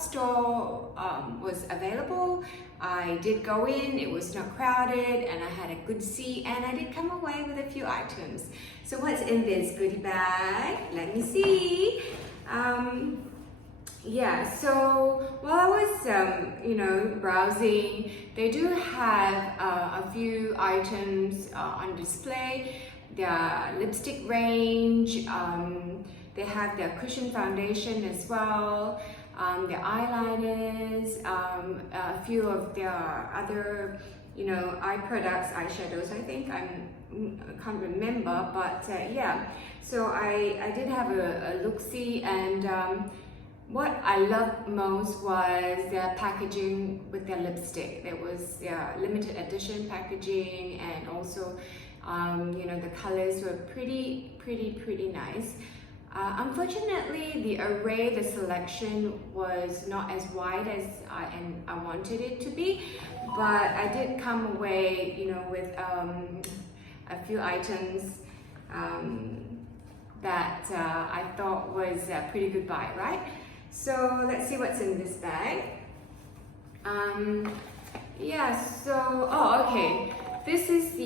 store was available. I did go in, it was not crowded, and I had a good seat, and I did come away with a few items. So what's in this goodie bag? Let me see. Yeah, so while I was, browsing, they do have a few items on display. Their lipstick range, they have their cushion foundation as well, their eyeliners, a few of their other, eye products, eyeshadows, I think. I can't remember, but yeah. So I did have a look-see, and what I loved most was their packaging with their lipstick. There was their limited edition packaging, and also, the colors were pretty nice. Unfortunately, the array, the selection was not as wide as I wanted it to be, but I did come away, with a few items that I thought was a pretty good buy, right? So let's see what's in this bag. Yeah, so, oh, okay. This is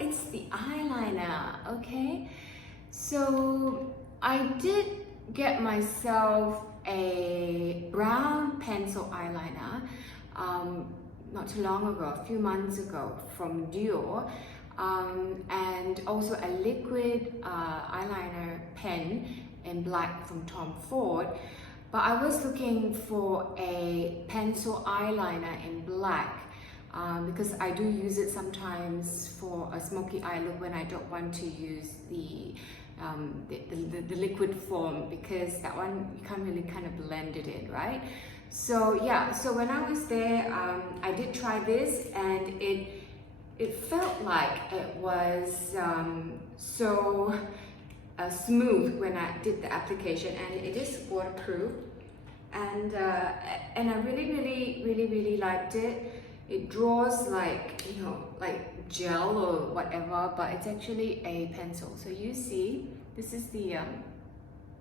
it's the eyeliner, okay? So I did get myself a brown pencil eyeliner not too long ago, a few months ago, from Dior. And also a liquid eyeliner pen in black from Tom Ford. But I was looking for a pencil eyeliner in black because I do use it sometimes for a smoky eye look when I don't want to use the liquid form, because that one you can't really kind of blend it in, right? So yeah, so when I was there, I did try this, and it felt like it was so smooth when I did the application, and it is waterproof, and I really liked it. It draws like like gel or whatever, but it's actually a pencil. So you see, this is the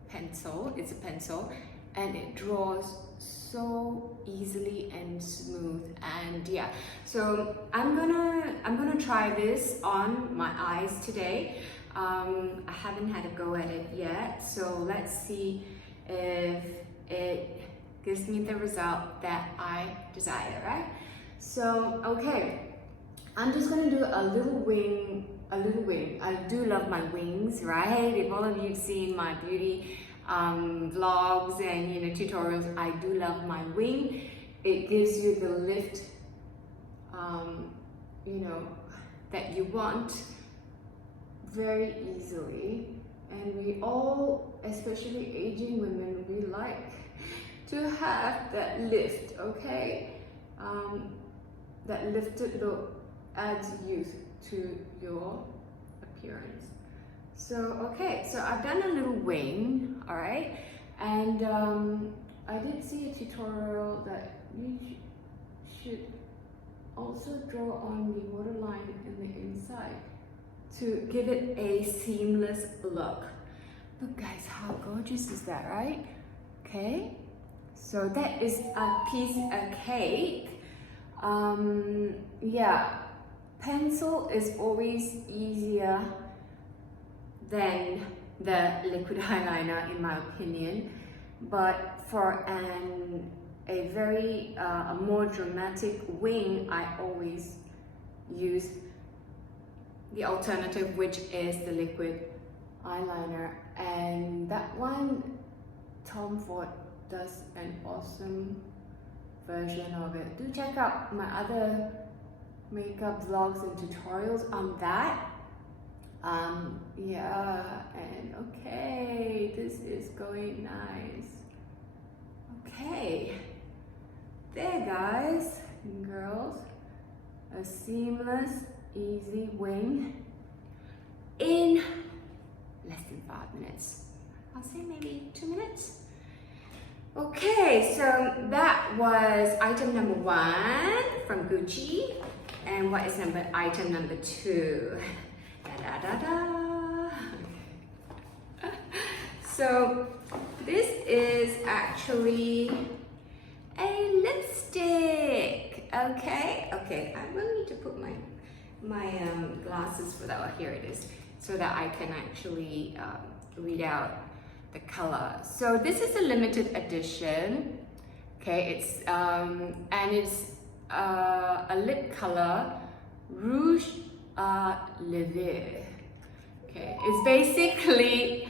pencil. It's a pencil, and it draws so easily and smooth. And yeah, so I'm gonna try this on my eyes today. I haven't had a go at it yet, so let's see if it gives me the result that I desire, right? So okay, I'm just gonna do a little wing. I do love my wings, right? If all of you've seen my beauty vlogs and tutorials, I do love my wing. It gives you the lift that you want very easily, and we all, especially aging women, we like to have that lift, okay? That lifted look adds youth to your appearance. So okay, so I've done a little wing, all right, and I did see a tutorial that you should also draw on the waterline in the inside to give it a seamless look. Look guys, how gorgeous is that, right? Okay, so that is a piece of cake. Yeah, pencil is always easier than the liquid eyeliner in my opinion, but for a very a more dramatic wing, I always use the alternative, which is the liquid eyeliner, and that one Tom Ford does an awesome version of it. Do check out my other makeup vlogs and tutorials on that. Yeah, and okay, this is going nice. Okay, there guys and girls, a seamless, easy wing in less than 5 minutes. I'll say maybe 2 minutes. Okay, so that was item number 1 from Gucci. And what is item number 2? Da da da da. So this is actually a lipstick. Okay, I will need to put my glasses for that. Oh, here it is, so that I can actually read out the color. So this is a limited edition. Okay, it's a lip color, Rouge à Lèvres. Okay, it's basically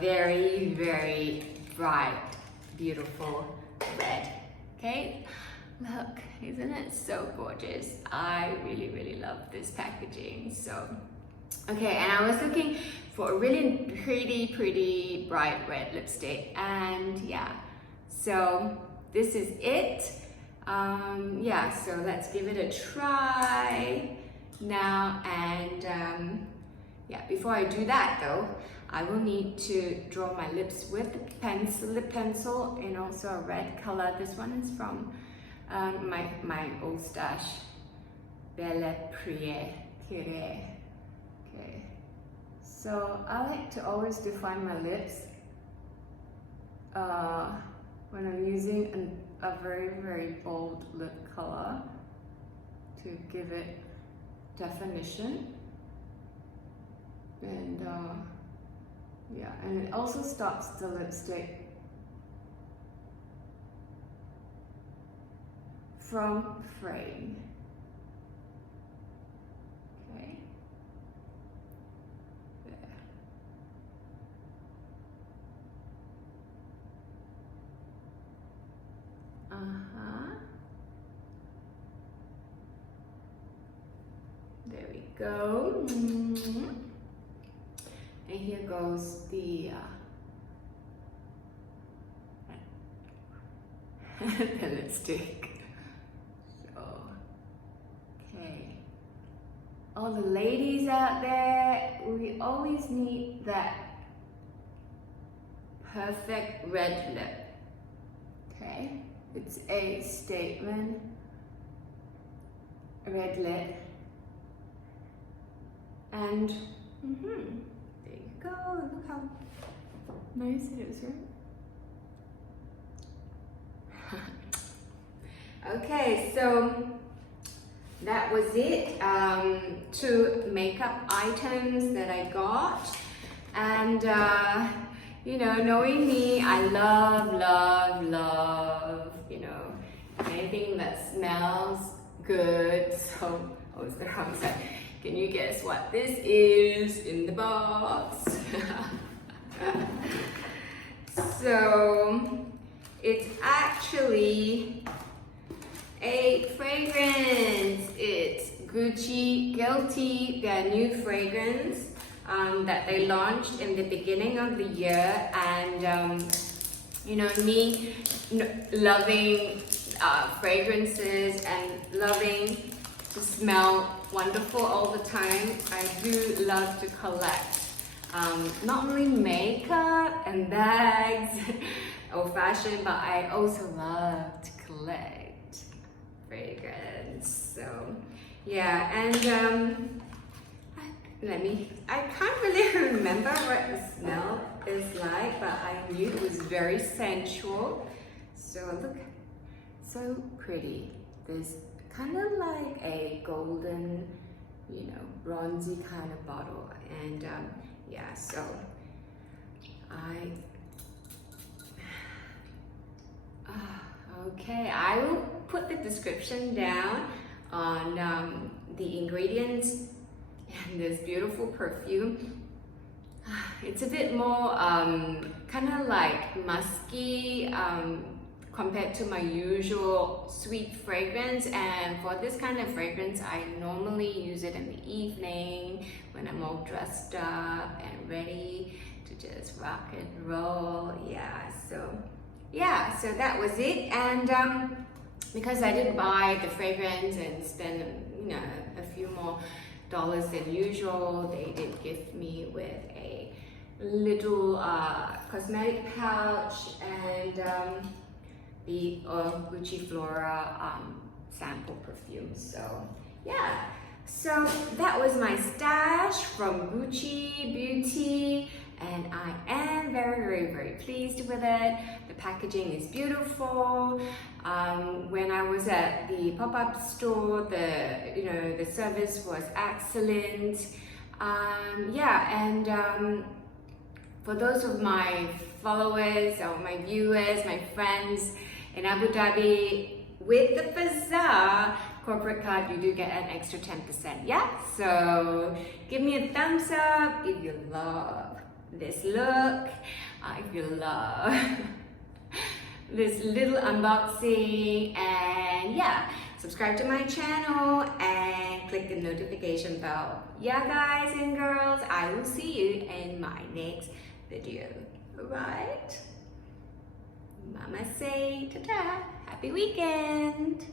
very, very bright, beautiful red. Okay, look, isn't it so gorgeous? I really, really love this packaging. So, okay, and I was looking for a really pretty bright red lipstick, and yeah, so this is it. Yeah, so let's give it a try now. And yeah, before I do that though, I will need to draw my lips with the lip pencil, and also a red color. This one is from my old stash, Belle Prière. Okay, so I like to always define my lips when I'm using a very bold lip color to give it definition. And yeah, and it also stops the lipstick from fraying. Okay. There. There we go. And here goes the the lipstick. So, okay. All the ladies out there, we always need that perfect red lip. Okay? It's a statement red lip. And there you go. Look how nice it is, right? Okay, so that was it. 2 makeup items that I got. And you know, knowing me, I love, you know, anything that smells good. So, oh, it's the wrong side. Can you guess what this is in the box? So, it's actually a fragrance. It's Gucci Guilty, their new fragrance that they launched in the beginning of the year. And you know, me loving fragrances and loving to smell wonderful all the time, I do love to collect not only makeup and bags or fashion, but I also love to collect fragrance. So yeah, and I can't really remember what the smell is like, but I knew it was very sensual. So look, so pretty. There's kind of like a golden, you know, bronzy kind of bottle. And yeah, so okay, I will put the description down on the ingredients and this beautiful perfume. It's a bit more kind of like musky compared to my usual sweet fragrance. And for this kind of fragrance, I normally use it in the evening when I'm all dressed up and ready to just rock and roll. Yeah, so that was it. And because I didn't buy the fragrance and spend, you know, a few more dollars than usual, they did gift me with a little cosmetic pouch and the Gucci Flora sample perfume. So yeah, so that was my stash from Gucci Beauty, and very pleased with it. The packaging is beautiful. When I was at the pop-up store, the service was excellent. For those of my followers or my viewers, my friends in Abu Dhabi, with the Bazaar corporate card, you do get an extra 10%. Yeah, so give me a thumbs up if you love this look, if you love this little unboxing, and yeah, subscribe to my channel and click the notification bell. Yeah, guys and girls, I will see you in my next video. Alright? Mama say ta-ta, happy weekend!